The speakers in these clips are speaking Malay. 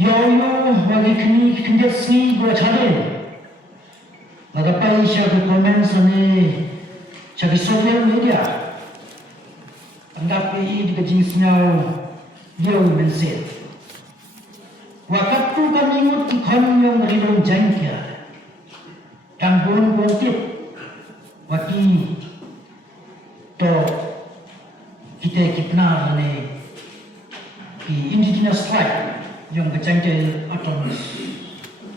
Yo wagi kini kinja sni gua chade. Magapai siya ke comments ni siya ke social media. Anggap di kajing senyaw dia menset. Waktu kami ngut ikon yang rilong jangkia. Yang belum bangkit. Waki to kita kipna ni di indigenous tribe yang berjangkil autonomous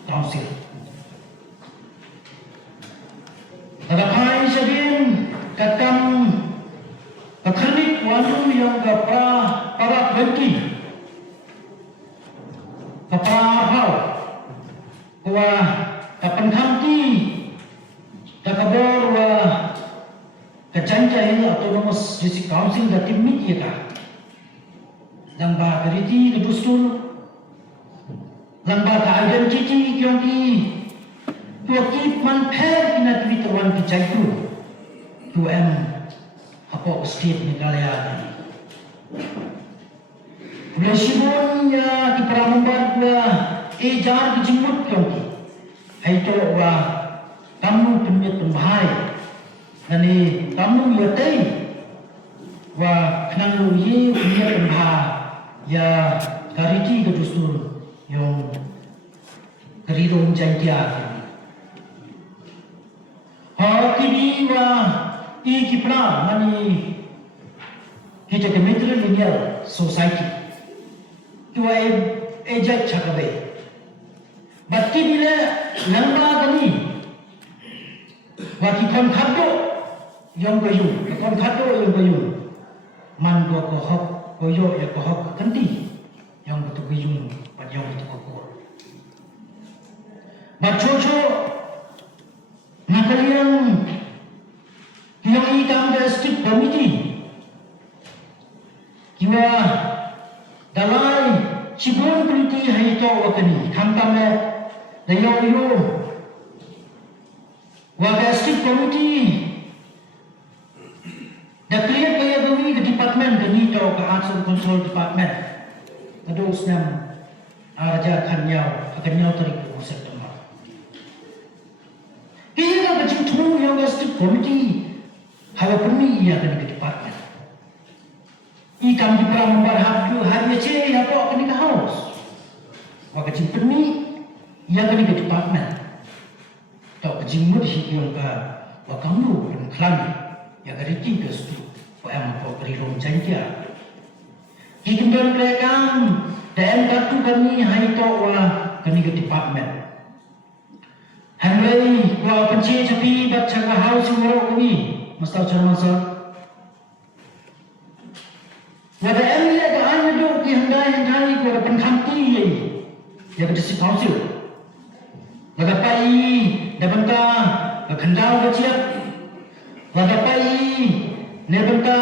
council. Tagapai sabin katam kakarnik wanu yang para benti kapahal kuwa kapan kamti takabor wa kajangkil autonomous district council da timit ya ka lamba kariti kedustur lamba identity kyonki kyonki man pher kina twitterwan ki jaitu tu apa state Meghalaya ni Sibon ya ki pramambar gua jar ki jimut kyonki hai to wa kamu punya pembahai nani kamu yatai wa kenang lu ye punya pembahai ya kariti kedustur yang kerirong jangkia. Kini wa kipna mani kita ke matrilineal society. Tua ejak cakabe. Batti bila lamba kami. Waki kon khado yang bayu, kon khado yang bayu. Man gua kohok koyo ya kohok kanti yang betul bayu. Yang itu kokor. Bacoco nakalian yang ikam district committee kiwa dalai Sibon Priti haito wakani kamtame dayo wa district committee da clear kaya gawi ke department kani to ke action control department terus nam Raja akan nyau tarik ke September. Kira kecil tu yang district committee hawa perni ia akan ke department. Ikam di pramambar habdu hari ce apa akan ke house. Wa kecil perni ia akan ke department. Tak kecil mudi yang ke wa kamu dan klan yang ada tiga stu. Wa apa kerilong jangkia. Kikembang kelekang dan kartu kami hai to wa kani ke department. Hanwei wa penci capi baca ke house ngoro kami masa chairman sir. Wada area ke anya do ki handai ko penkamti ye. Ya ke district council. Laga pai da banta ke khandau ke ciap. Laga pai ne banta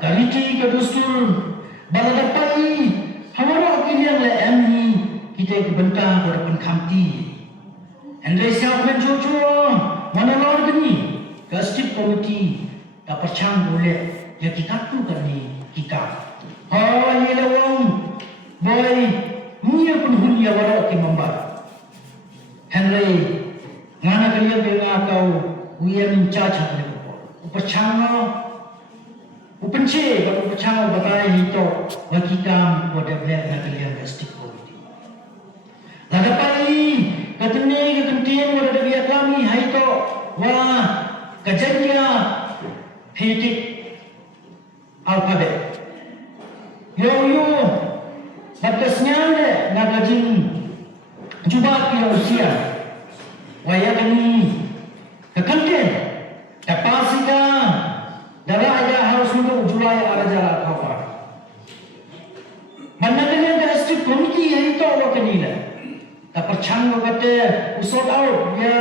kaliti ke dustur. Balaga pai hawara kilian le amni kita kebentang pada penkamti. Andai siapa mencucu mana lor gini ke state committee tak percang boleh ya kita tu kani kita. Oh ye lawang boy muya pun hulia wara ke membar. Andai mana kalian dengar kau uya minca cakap lepo. Percang Upenci kalau percaya bagai itu wakikam pada belah kalian state committee. Laga pai katene ke kentin pada dia kami hai to wah kejadian phonetic alphabet. Yo batasnya le nagajin jubat yang usia. Waya kami ke kentin kapasita darah ada harus untuk Julai araja apa? Mana kalian dah state committee yang itu awak kenila. Tak percaya kata usut out ya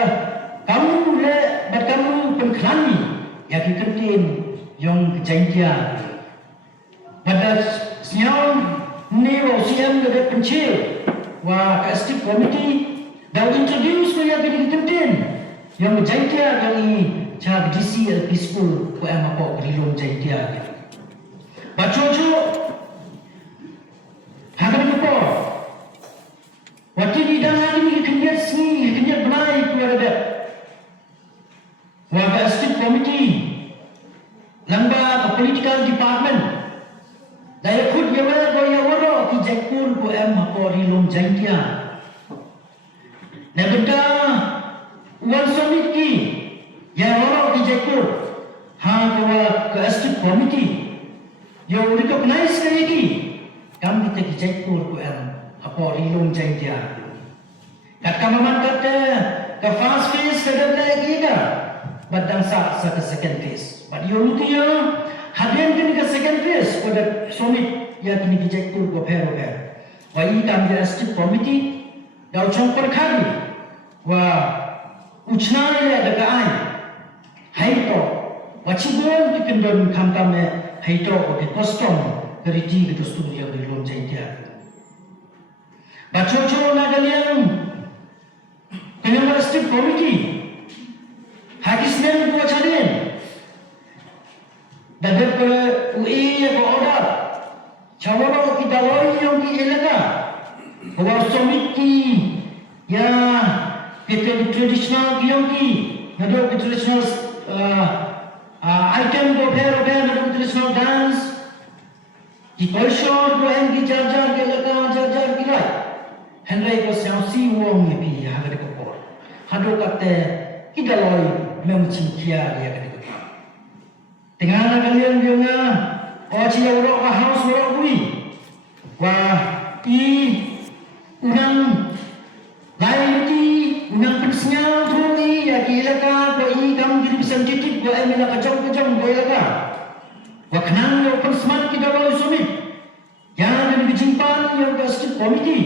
kamu le berkamu pengklani ya kikertin yang kejadian. Pada siang ni wasiam dari pencil wa state committee dah introduce ko ya kikertin yang kejadian kali Cak DC peaceful ko am ako rilong jaitia. Bacojo hagan ko political department. Daya khud yawa ko yawaro ki jaipur ko em hapori lom jaintia. Nebenta uang summit ki yawaro ki jaipur ha ko ke district committee yo recognize kayaki kami kita ki jaipur ko em hapori lom jaintia. Kat kamaman kata ke first phase kada lagi ka badang sa ke second phase. But you look here hadian kini ke second phase pada summit ya kini ki jaipur ko phero phero. Wai kam dia district committee dau chong par khali wa uchna le daga ai hai to wachigon ki kendon khamta me hai to ko ki custom keriti ki studio ki lom jaintia. Bacho na galian Pengambil district committee Hakismen ko chadin Dadap ke UI ko order Chawaro ki daloi yung ki ilaga Kawa summit ki Ya kita traditional ki yung ki Nado ki traditional item ko phero nado traditional dance Ki culture ko en ki jar ki ilaga jar ki lai Henry ko siangsi wong ni pi hagade ko Hado kata kita loi memcing kia dia kata kita. Tengah nak kalian dia na, oh cia orang house orang bui, wah i unang lain ti unang persnya tu i ya kira ka ko i kam kiri sensitif ko emila kacang ko ilaka. Wah kenang yo persmat kita loi summit. Yang ada dijimpan yang district committee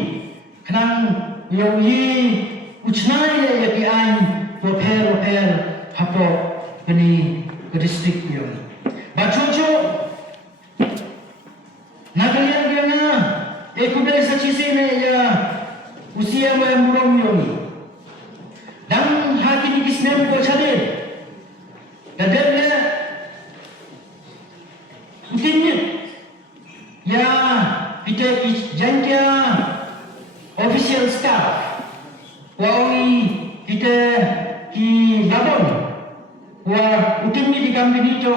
kenang yo i Uchnai ya ki an ko phero hapo kini ke district yo. Bachocho nagalian dia na ekudai sachise ne ya usia mo murong yo ni. Dan hakini kisnem ko chade. Dadane utinnya ya kita jantia official staff Wawi kita ki labon wa utim ni di kambini to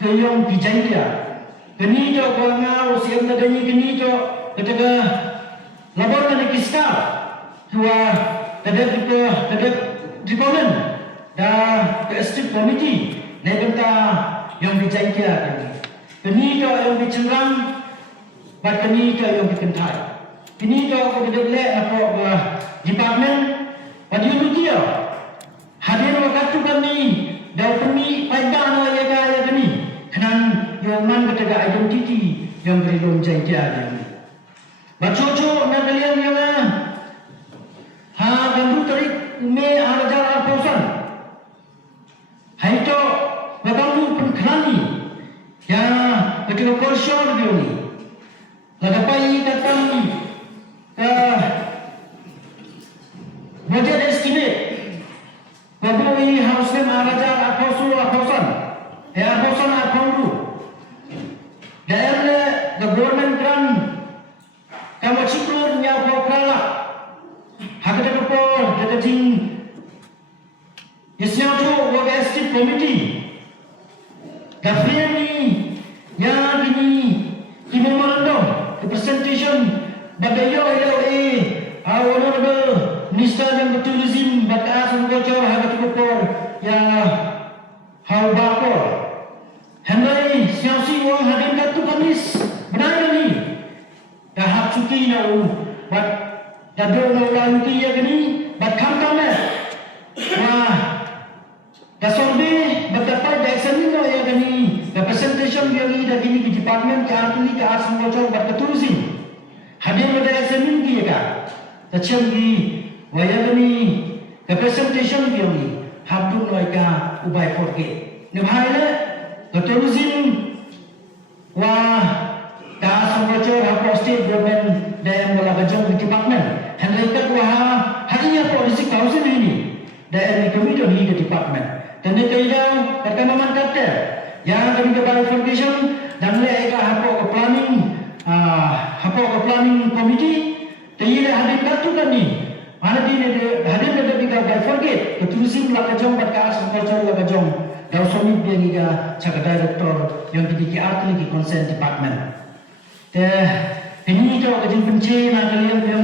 kayong kijaya kini to ko ngau siam na dani kini to kataga labon na kiska wa kada diponen da district committee na benta yang kijaya kini to yang dicenglang bat kini to yang dikentai kini to ko le apa department Padiu dia hadir waktu kami dah kami pada no ya kami kenang yang man kata identiti yang belum jadi dia bacoco na kalian yang ha gandu tarik me araja aposan hai to bagandu penkhani ya ketika korshon dia ni lagapai datang Budget estimate. Kabui house name araja aposan. Aposan apondu. The government grant kamu ciklur nya pokrala. Hakata ko daga jing isnya to work estimate committee. Gafriani ya gini memorandum the presentation bagayo honorable Minister yang Tourism batas menggocor harga tukupor ya hal bakor. Henry siasi wang hadir datu kamis benar ni. Tahap cuti na bat dado na lanti ya gini bat kamkame. Wah dasorbe betapa examine no ya gini the presentation dia ni dah gini di department ke atuli ke as menggocor bat tourism. Hadir pada examine dia ka. Tacem di Wayagani, the presentation dia ni, habdul mereka ubay forget. Nabhayla, the tourism, wah, dah sambacor hapa state government dan mula kajong department. Henry wah, harinya polisi kausin ini, dan committee ni the department. Dan dia tahu, kata maman kata, yang kami kepada foundation dan mereka hapa planning committee, tahu hadir katu kan ni. Mana dia hadir pada tiga guy forget. Tourism la kajong bat ka as culture la kajong daw suami biang iga cakap director yang di KR di consent department. Teh ini jauh kejeng penci nak kalian biang